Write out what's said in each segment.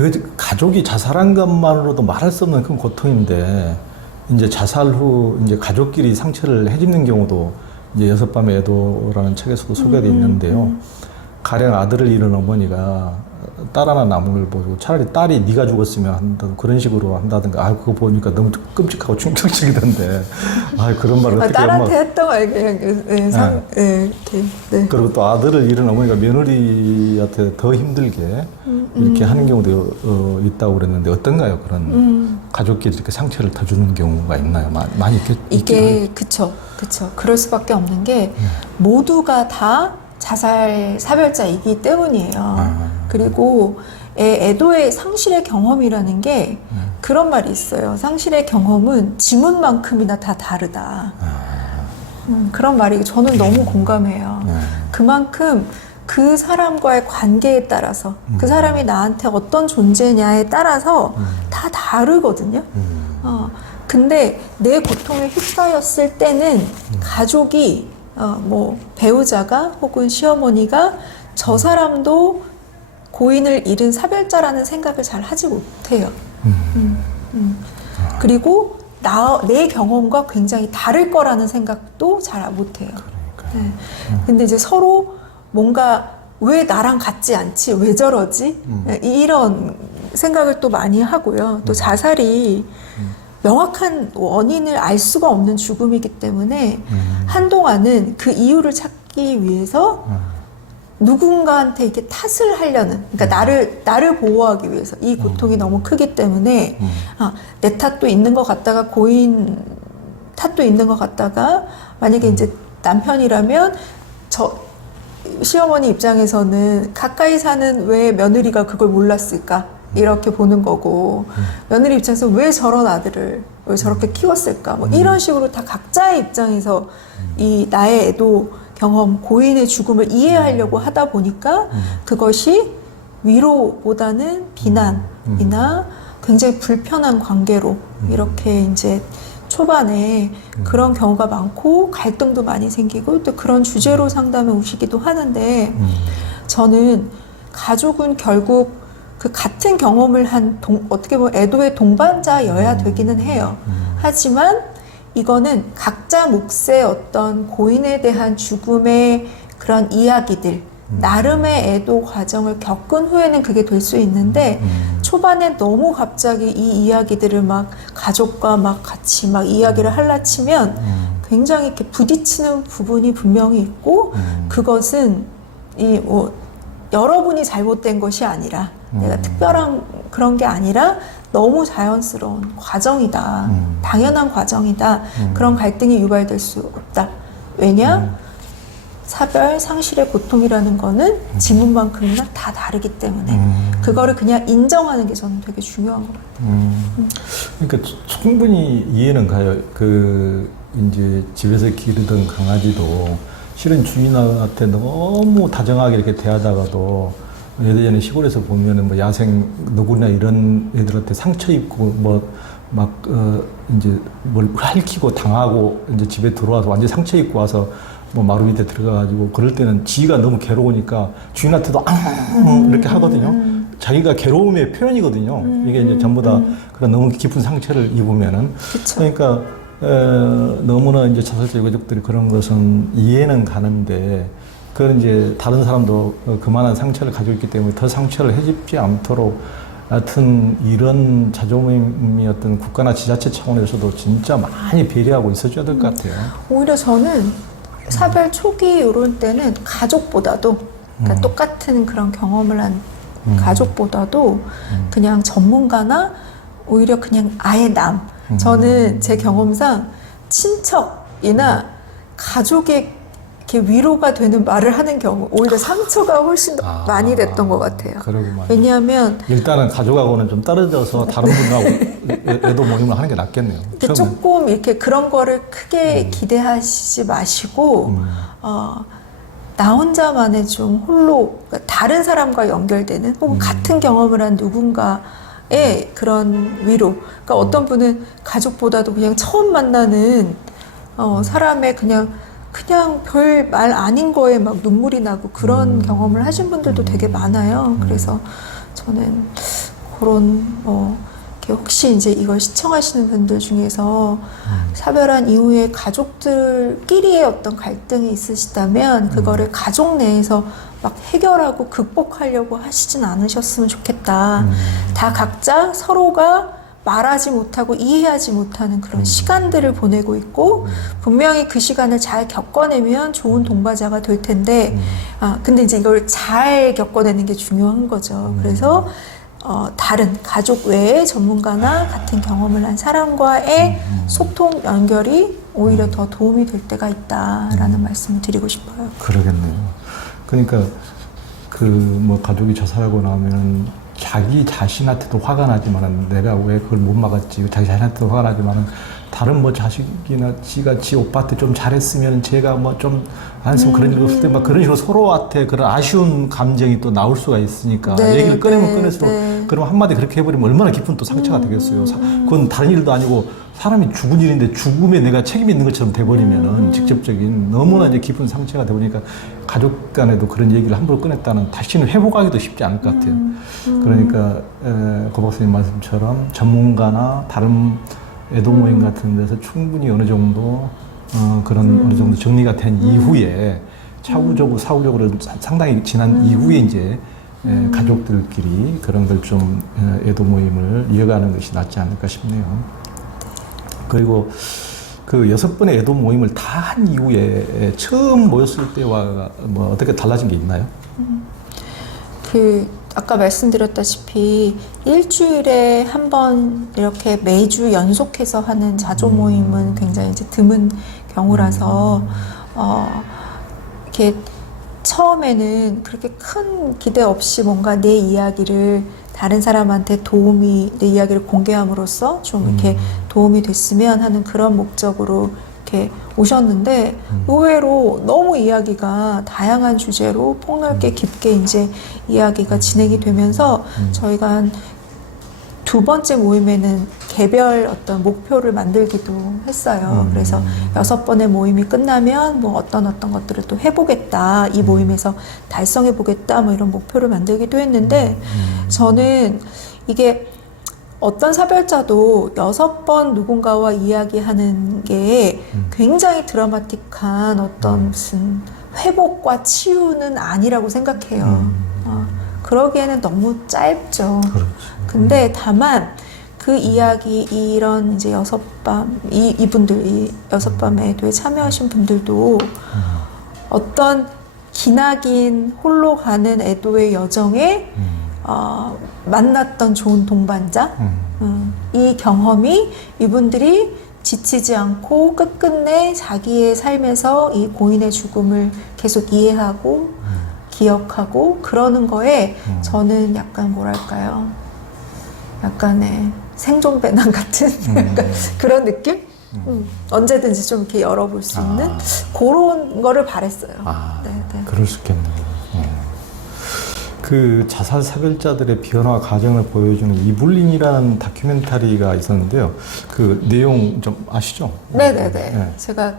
그 가족이 자살한 것만으로도 말할 수 없는 큰 고통인데, 이제 자살 후 이제 가족끼리 상처를 해집는 경우도 이제 여섯 밤의 애도라는 책에서도 소개되어 있는데요. 가령 아들을 잃은 어머니가 딸 하나 남은 걸 보고 차라리 딸이 네가 죽었으면 한다든 그런 식으로 한다든가. 아, 그거 보니까 너무 끔찍하고 충격적이던데. 아, 그런 말을 어떻게 딸한테 했던 거 그냥 이렇게. 네. 그리고 또 아들을 잃은 어머니가 며느리한테 더 힘들게 이렇게 하는 경우도 있다고 그랬는데 어떤가요? 그런 가족끼리 이렇게 상처를 더 주는 경우가 있나요? 많이 이게 그쵸. 그럴 수밖에 없는 게 모두가 다 자살 사별자이기 때문이에요. 그리고 애도의 상실의 경험이라는 게 그런 말이 있어요. 상실의 경험은 지문만큼이나 다 다르다. 그런 말이 저는 너무 공감해요. 그만큼 그 사람과의 관계에 따라서 그 사람이 나한테 어떤 존재냐에 따라서 다 다르거든요. 근데 내 고통에 휩싸였을 때는 가족이 뭐 배우자가 혹은 시어머니가 저 사람도 고인을 잃은 사별자라는 생각을 잘 하지 못해요. 그리고 내 경험과 굉장히 다를 거라는 생각도 잘 못해요. 네. 근데 이제 서로 뭔가 왜 나랑 같지 않지? 왜 저러지? 이런 생각을 또 많이 하고요. 또 자살이 명확한 원인을 알 수가 없는 죽음이기 때문에 한동안은 그 이유를 찾기 위해서 누군가한테 이렇게 탓을 하려는, 그러니까 나를 보호하기 위해서 이 고통이 너무 크기 때문에 내 탓도 있는 것 같다가 고인 탓도 있는 것 같다가 만약에 이제 남편이라면 시어머니 입장에서는 가까이 사는 왜 며느리가 그걸 몰랐을까 이렇게 보는 거고 며느리 입장에서 왜 저런 아들을 왜 저렇게 키웠을까 뭐 이런 식으로 다 각자의 입장에서 이 나의 애도 경험, 고인의 죽음을 이해하려고 하다 보니까 그것이 위로보다는 비난이나 굉장히 불편한 관계로 이렇게 이제 초반에 그런 경우가 많고 갈등도 많이 생기고 또 그런 주제로 상담에 오시기도 하는데 저는 가족은 결국 그 같은 경험을 한 어떻게 보면 애도의 동반자여야 되기는 해요. 하지만 이거는 각자 몫의 어떤 고인에 대한 죽음의 그런 이야기들, 나름의 애도 과정을 겪은 후에는 그게 될 수 있는데 초반에 너무 갑자기 이 이야기들을 막 가족과 막 같이 막 이야기를 할라치면 굉장히 이렇게 부딪히는 부분이 분명히 있고 그것은 여러분이 잘못된 것이 아니라 내가 특별한 그런 게 아니라 너무 자연스러운 과정이다. 당연한 과정이다. 그런 갈등이 유발될 수 없다. 왜냐? 사별, 상실의 고통이라는 거는 지문만큼이나 다 다르기 때문에 그거를 그냥 인정하는 게 저는 되게 중요한 것 같아요. 그러니까 충분히 이해는 가요. 이제 집에서 기르던 강아지도 실은 주인한테 너무 다정하게 이렇게 대하다가도 예전에 시골에서 보면은 뭐 야생 누구나 이런 애들한테 상처 입고 이제 뭘 핥히고 당하고 이제 집에 들어와서 완전 상처 입고 와서 뭐 마루 밑에 들어가가지고 그럴 때는 지가 너무 괴로우니까 주인한테도 이렇게 하거든요. 자기가 괴로움의 표현이거든요. 이게 이제 전부 다 그런 너무 깊은 상처를 입으면은. 그쵸. 그러니까 너무나 이제 자살자 유가족들이 그런 것은 이해는 가는데 그건 이제 다른 사람도 그만한 상처를 가지고 있기 때문에 더 상처를 해집지 않도록 하여튼 이런 자존심이 어떤 국가나 지자체 차원에서도 진짜 많이 배려하고 있어줘야 될 것 같아요. 오히려 저는 사별 초기 이런 때는 가족보다도 그러니까 똑같은 그런 경험을 한 가족보다도 그냥 전문가나 오히려 그냥 아예 저는 제 경험상 친척이나 가족의 이렇게 위로가 되는 말을 하는 경우 오히려 상처가 훨씬 더 많이 됐던 것 같아요. 그러구만. 왜냐하면 일단은 가족하고는 좀 떨어져서 다른 분하고 애도 모임을 하는 게 낫겠네요. 조금 이렇게 그런 거를 크게 기대하시지 마시고 나 혼자만의 좀 홀로 그러니까 다른 사람과 연결되는 혹은 같은 경험을 한 누군가의 그런 위로. 그러니까 어떤 분은 가족보다도 그냥 처음 만나는 사람의 그냥 별 말 아닌 거에 막 눈물이 나고 그런 경험을 하신 분들도 되게 많아요. 그래서 저는 그런 이렇게 혹시 이제 이걸 시청하시는 분들 중에서 사별한 이후에 가족들끼리의 어떤 갈등이 있으시다면 그거를 가족 내에서 막 해결하고 극복하려고 하시진 않으셨으면 좋겠다. 다 각자 서로가 말하지 못하고 이해하지 못하는 그런 시간들을 보내고 있고 분명히 그 시간을 잘 겪어내면 좋은 동반자가 될 텐데 근데 이제 이걸 잘 겪어내는 게 중요한 거죠. 그래서 다른 가족 외의 전문가나 같은 경험을 한 사람과의 소통 연결이 오히려 더 도움이 될 때가 있다라는 말씀을 드리고 싶어요. 그러겠네요. 그러니까 그 뭐 가족이 자살하고 나면은 자기 자신한테도 화가 나지만은 내가 왜 그걸 못 막았지 자기 자신한테도 화가 나지만은 다른 뭐 자식이나 지가 지 오빠한테 좀 잘했으면 제가 뭐 좀 안 했으면 그런 일 없을 때 막 그런 식으로 서로한테 그런 아쉬운 감정이 또 나올 수가 있으니까 네, 얘기를 꺼내면 네, 꺼낼수록 네. 그럼 한마디 그렇게 해버리면 얼마나 깊은 또 상처가 되겠어요. 그건 다른 일도 아니고 사람이 죽은 일인데 죽음에 내가 책임이 있는 것처럼 돼버리면은 직접적인 너무나 이제 깊은 상처가 돼버리니까 가족 간에도 그런 얘기를 함부로 꺼냈다는 다시는 회복하기도 쉽지 않을 것 같아요. 그러니까 고 박사님 말씀처럼 전문가나 다른 애도 모임 같은 데서 충분히 어느 정도 그런 어느 정도 정리가 된 이후에 차후적으로 사후적으로 상당히 지난 이후에 이제 가족들끼리 그런 걸 좀 애도 모임을 이어가는 것이 낫지 않을까 싶네요. 그리고 그 6번의 애도 모임을 다 한 이후에 처음 모였을 때와 뭐 어떻게 달라진 게 있나요? 아까 말씀드렸다시피 일주일에 한 번 이렇게 매주 연속해서 하는 자조 모임은 굉장히 이제 드문 경우라서 이렇게 처음에는 그렇게 큰 기대 없이 뭔가 내 이야기를 다른 사람한테 내 이야기를 공개함으로써 좀 이렇게 도움이 됐으면 하는 그런 목적으로 이렇게 오셨는데 의외로 너무 이야기가 다양한 주제로 폭넓게 깊게 이제 이야기가 진행이 되면서 저희가 한 2번째 모임에는 개별 어떤 목표를 만들기도 했어요. 그래서 6번의 모임이 끝나면 뭐 어떤 것들을 또 해보겠다. 이 모임에서 달성해보겠다. 뭐 이런 목표를 만들기도 했는데 저는 이게 어떤 사별자도 6번 누군가와 이야기하는 게 굉장히 드라마틱한 어떤 무슨 회복과 치유는 아니라고 생각해요. 그러기에는 너무 짧죠. 그렇지. 근데 다만 그 이야기 이런 이제 6밤 이분들 6밤 애도에 참여하신 분들도 어떤 기나긴 홀로 가는 애도의 여정에 만났던 좋은 동반자 이 경험이 이분들이 지치지 않고 끝끝내 자기의 삶에서 이 고인의 죽음을 계속 이해하고 기억하고 그러는 거에 저는 약간 뭐랄까요, 약간의 생존배낭 같은 약간 그런 느낌? 언제든지 좀 이렇게 열어볼 수 있는 그런 거를 바랬어요. 네. 그럴 수 있겠네요. 그 자살 사별자들의 변화 과정을 보여주는 이블린이라는 다큐멘터리가 있었는데요. 그 내용 좀 아시죠? 네네네. 네. 제가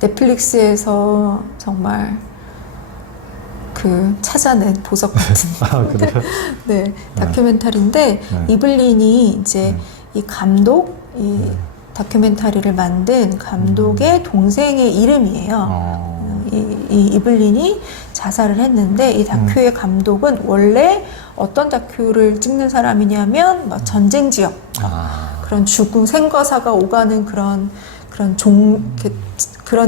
넷플릭스에서 정말 찾아낸 보석 같은 그래요? 네, 다큐멘터리인데 이블린이 이제 이 감독, 이 다큐멘터리를 만든 감독의 동생의 이름이에요. 이 이블린이 자살을 했는데 이 다큐의 감독은 원래 어떤 다큐를 찍는 사람이냐면 막 전쟁 지역 그런 죽음 생과사가 오가는 그런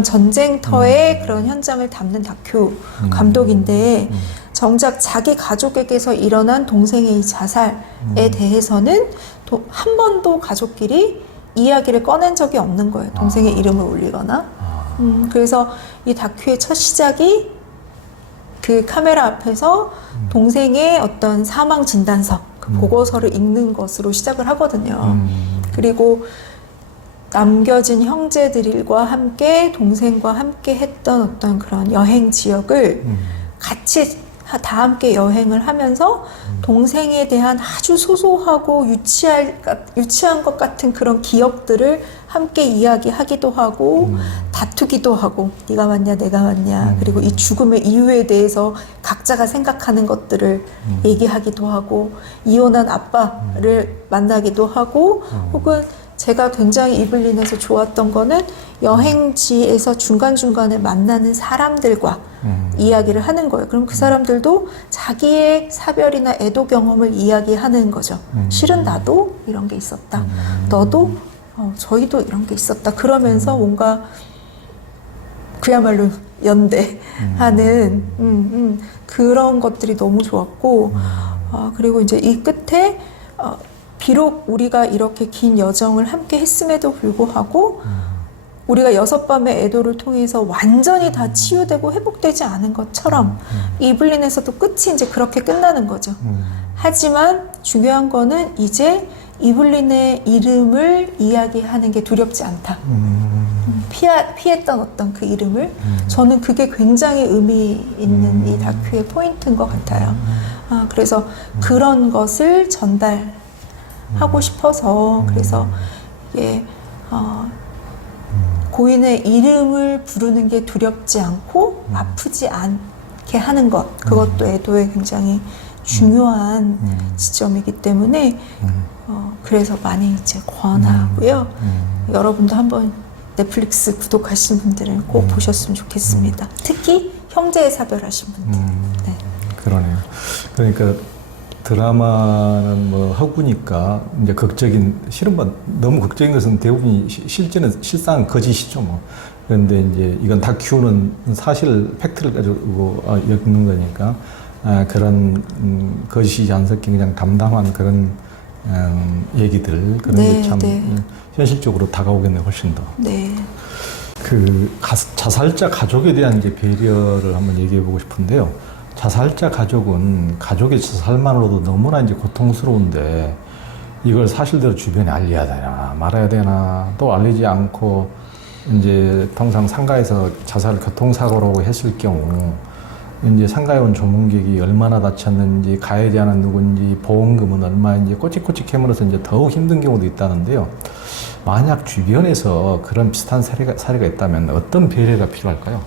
전쟁터의 그런 현장을 담는 다큐 감독인데 정작 자기 가족에게서 일어난 동생의 이 자살에 대해서는 한 번도 가족끼리 이야기를 꺼낸 적이 없는 거예요. 동생의 이름을 올리거나. 그래서 이 다큐의 첫 시작이 그 카메라 앞에서 동생의 어떤 사망 진단서, 그 보고서를 읽는 것으로 시작을 하거든요. 그리고 남겨진 형제들과 함께 동생과 함께 했던 어떤 그런 여행 지역을 같이 다 함께 여행을 하면서 동생에 대한 아주 소소하고 유치한 것 같은 그런 기억들을 함께 이야기하기도 하고 다투기도 하고 네가 맞냐 내가 맞냐 그리고 이 죽음의 이유에 대해서 각자가 생각하는 것들을 얘기하기도 하고 이혼한 아빠를 만나기도 하고 혹은 제가 굉장히 이블린에서 좋았던 거는 여행지에서 중간중간에 만나는 사람들과 이야기를 하는 거예요. 그럼 그 사람들도 자기의 사별이나 애도 경험을 이야기하는 거죠. 실은 나도 이런 게 있었다. 너도 저희도 이런 게 있었다. 그러면서 뭔가 그야말로 연대하는 그런 것들이 너무 좋았고 그리고 이제 이 끝에 비록 우리가 이렇게 긴 여정을 함께 했음에도 불구하고 우리가 6밤의 애도를 통해서 완전히 다 치유되고 회복되지 않은 것처럼 이블린에서도 끝이 이제 그렇게 끝나는 거죠. 하지만 중요한 거는 이제 이블린의 이름을 이야기하는 게 두렵지 않다. 피했던 어떤 그 이름을 저는 그게 굉장히 의미 있는 이 다큐의 포인트인 것 같아요. 그래서 그런 것을 전달하고 싶어서 그래서 이게 고인의 이름을 부르는 게 두렵지 않고 아프지 않게 하는 것 그것도 애도의 굉장히 중요한 지점이기 때문에 그래서 많이 이제 권하고요. 여러분도 한번 넷플릭스 구독하신 분들은 꼭 보셨으면 좋겠습니다. 특히 형제의 사별하신 분들. 네. 그러네요. 그러니까 드라마는 뭐 허구니까 이제 극적인 실은 뭐 너무 극적인 것은 대부분이 실상 거짓이죠 뭐. 그런데 이제 이건 다큐는 사실 팩트를 가지고 엮는 거니까 그런 거짓이지 않섞인 그냥 담담한 그런 얘기들 그런 게 참 현실적으로 다가오겠네 훨씬 더. 네. 그 자살자 가족에 대한 이제 배려를 한번 얘기해 보고 싶은데요. 자살자 가족은 가족의 자살만으로도 너무나 이제 고통스러운데 이걸 사실대로 주변에 알려야 되나 말아야 되나 또 알리지 않고 이제 통상 상가에서 자살 교통사고라고 했을 경우 이제 상가에 온 조문객이 얼마나 다쳤는지 가해자는 누군지 보험금은 얼마인지 꼬치꼬치 캐물어서 이제 더욱 힘든 경우도 있다는데요. 만약 주변에서 그런 비슷한 사례가 있다면 어떤 배려가 필요할까요?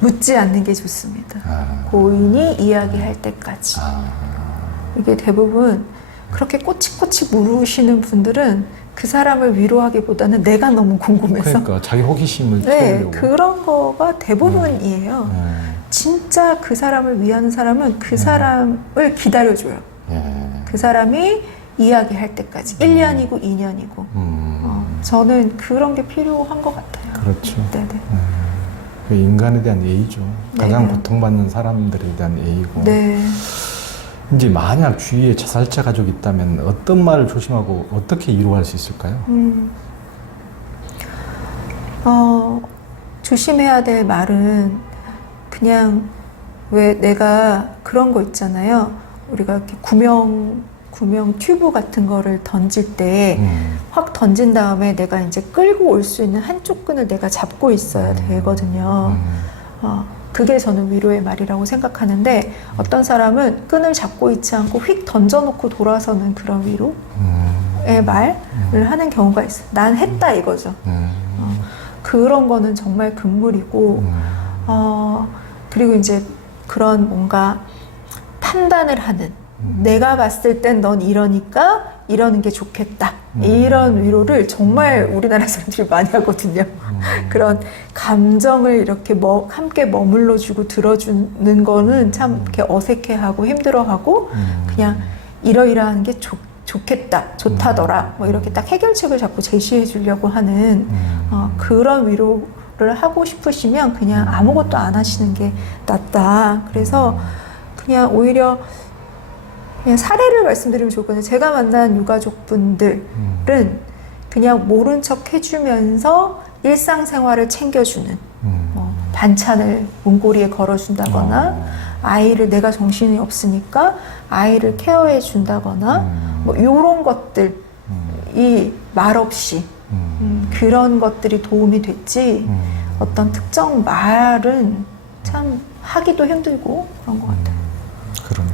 묻지 않는 게 좋습니다. 고인이 이야기할 때까지. 이게 대부분 그렇게 꼬치꼬치 물으시는 분들은 그 사람을 위로하기보다는 내가 너무 궁금해서. 그러니까 자기 호기심을 네, 채우려고. 그런 거가 대부분이에요. 진짜 그 사람을 위하는 사람은 그 사람을 기다려줘요. 그 사람이 이야기할 때까지. 1년이고 2년이고. 저는 그런 게 필요한 것 같아요. 그렇죠. 네네. 그 인간에 대한 예의죠. 가장 네. 고통받는 사람들에 대한 예의고. 네. 이제 만약 주위에 자살자 가족이 있다면 어떤 말을 조심하고 어떻게 위로할 수 있을까요? 조심해야 될 말은 그냥 왜 내가 그런 거 있잖아요. 우리가 이렇게 구명 튜브 같은 거를 던질 때 확 던진 다음에 내가 이제 끌고 올 수 있는 한쪽 끈을 내가 잡고 있어야 되거든요. 그게 저는 위로의 말이라고 생각하는데 어떤 사람은 끈을 잡고 있지 않고 휙 던져놓고 돌아서는 그런 위로의 말을 하는 경우가 있어요. 난 했다 이거죠. 그런 거는 정말 금물이고 그리고 이제 그런 뭔가 판단을 하는 내가 봤을 땐 넌 이러니까 이러는 게 좋겠다. 이런 위로를 정말 우리나라 사람들이 많이 하거든요. 그런 감정을 이렇게 함께 머물러주고 들어주는 거는 참 이렇게 어색해하고 힘들어하고 그냥 이러이러하는 게 좋겠다, 좋다더라. 뭐 이렇게 딱 해결책을 자꾸 제시해 주려고 하는 그런 위로를 하고 싶으시면 그냥 아무것도 안 하시는 게 낫다. 그래서 그냥 오히려 그냥 사례를 말씀드리면 좋을 것 같아요. 제가 만난 유가족분들은 그냥 모른 척 해주면서 일상생활을 챙겨주는 뭐 반찬을 문고리에 걸어준다거나 아이를 내가 정신이 없으니까 아이를 케어해 준다거나 뭐 이런 것들이 말없이 그런 것들이 도움이 됐지 어떤 특정 말은 참 하기도 힘들고 그런 것 같아요. 그러네.